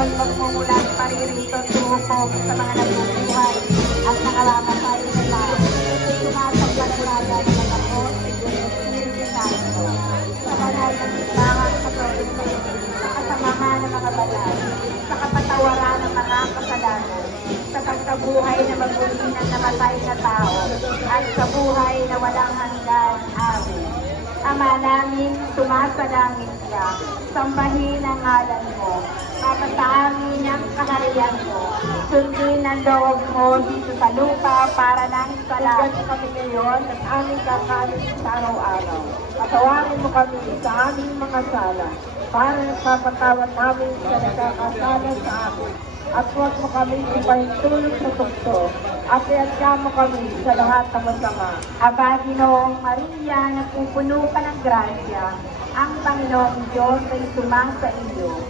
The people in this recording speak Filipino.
Panginoon, magmumulat paririto tumukog sa mga nabubuhay at nakaramatay na tao. Sumasampalataya naman ako sa Diyos Espiritu Santo, sa banal na simbahang Katoliko, sa kasamahan ng mga banal, sa kapatawaran ng mga kasalanan, sa pagkabuhay na maguli ng namatay na tao, at sa buhay na walang hanggan. Amen. Ama namin, sumasalangit ka, sambahin ang ngalan mo, mapasa amin ang kaharian mo, sundin ang loob mo dito sa lupa para nang sa langit. Kami ngayon at aming kakanin sa araw-araw. Patawarin mo kami sa aming mga sala, para sa patawad namin sa nagkakasala sa amin. At huwag mo kami ipahintulog sa tukso, at iadya mo kami sa lahat ng masama. Aba, Ginoong Maria, napupuno ka ng grasya, ang Panginoong Diyos ay sumasa iyo.